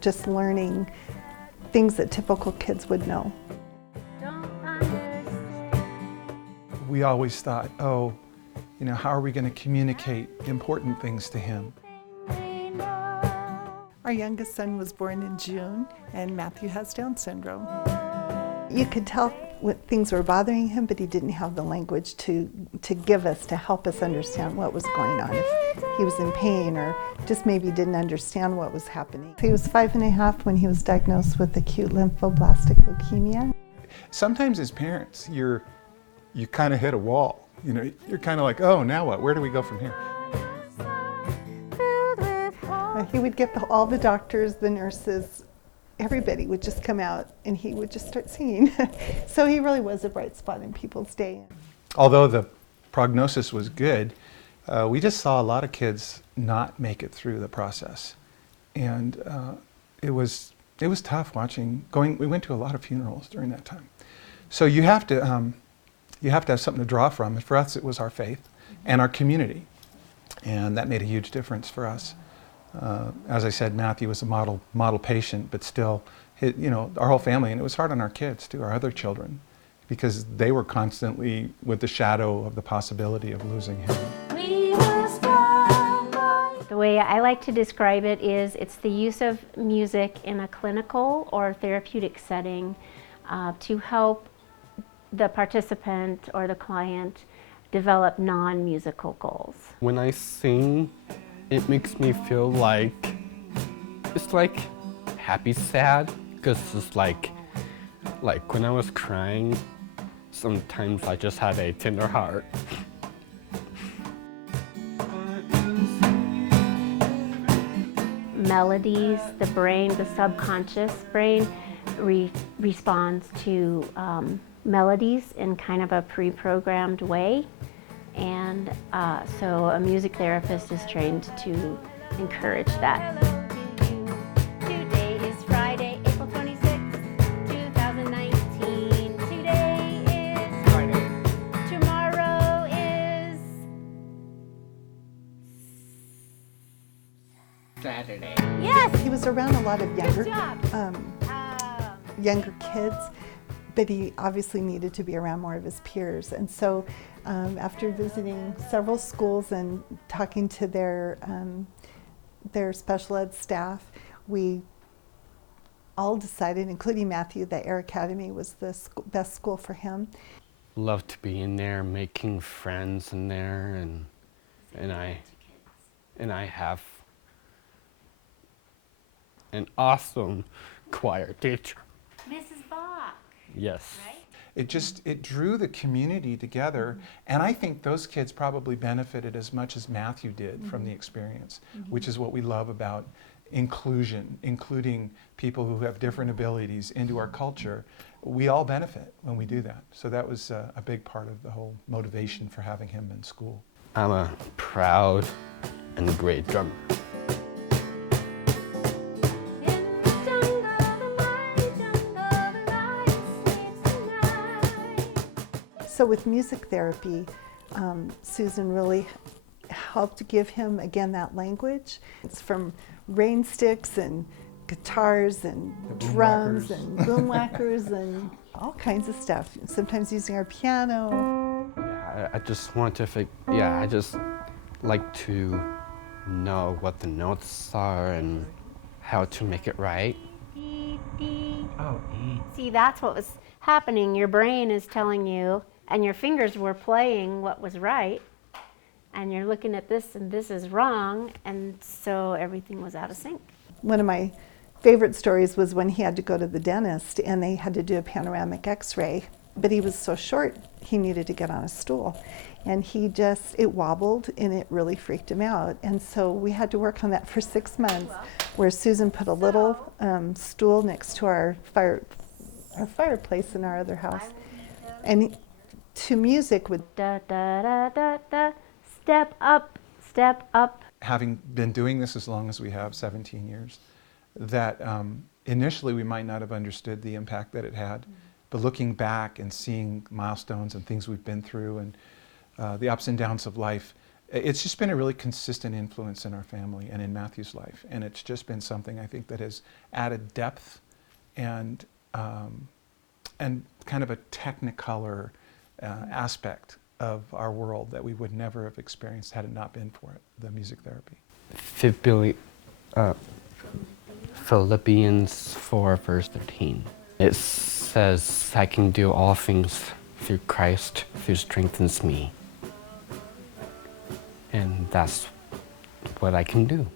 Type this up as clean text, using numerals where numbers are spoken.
Just learning things that typical kids would know. We always thought, oh, how are we going to communicate important things to him? Our youngest son was born in June, and Matthew has Down syndrome. You could tell what things were bothering him, but he didn't have the language to give us, to help us understand what was going on. If he was in pain or just maybe didn't understand what was happening. He was 5.5 when he was diagnosed with acute lymphoblastic leukemia. Sometimes as parents, you kind of hit a wall. You're kind of like, oh, now what? Where do we go from here? He would get all the doctors, the nurses, everybody would just come out and he would just start singing. So he really was a bright spot in people's day. Although the prognosis was good, we just saw a lot of kids not make it through the process. And it was tough we went to a lot of funerals during that time. So you have to have something to draw from. And for us, it was our faith and our community. And that made a huge difference for us. As I said, Matthew was a model patient, but still, our whole family, and it was hard on our kids too, our other children, because they were constantly with the shadow of the possibility of losing him. The way I like to describe it is it's the use of music in a clinical or therapeutic setting to help the participant or the client develop non-musical goals. When I sing, it makes me feel like, it's like happy sad, because it's like when I was crying, sometimes I just had a tender heart. Melodies, the brain, the subconscious brain responds to melodies in kind of a pre-programmed way. And so a music therapist is trained to encourage that. Today is Friday, April 26th, 2019. Today is Friday. Tomorrow is Saturday. Yes! He was around a lot of younger kids, but he obviously needed to be around more of his peers. And so after visiting several schools and talking to their special ed staff, we all decided, including Matthew, that Air Academy was the best school for him. Love to be in there, making friends in there, and I have an awesome choir teacher. Mrs. Bach. Yes. Right? It drew the community together, and I think those kids probably benefited as much as Matthew did from the experience, which is what we love about inclusion, including people who have different abilities into our culture. We all benefit when we do that. So that was a big part of the whole motivation for having him in school. I'm a proud and great drummer. So with music therapy, Susan really helped give him, again, that language. It's from rain sticks and guitars and drums and boom whackers and all kinds of stuff. Sometimes using our piano. Yeah, I just want to, I just like to know what the notes are and how to make it right. D, D. Oh, E. See, that's what was happening. Your brain is telling you, and your fingers were playing what was right, and you're looking at this and this is wrong, and so everything was out of sync. One of my favorite stories was when he had to go to the dentist and they had to do a panoramic x-ray, but he was so short he needed to get on a stool, and it wobbled and it really freaked him out. And so we had to work on that for 6 months, where Susan put a little stool next to our fireplace in our other house, and to music would Da da da da da, step up, step up. Having been doing this as long as we have, 17 years, that initially we might not have understood the impact that it had, but looking back and seeing milestones and things we've been through and the ups and downs of life, it's just been a really consistent influence in our family and in Matthew's life. And it's just been something I think that has added depth and kind of a technicolor aspect of our world that we would never have experienced had it not been for it, the music therapy. Philippians 4, verse 13. It says, I can do all things through Christ who strengthens me. And that's what I can do.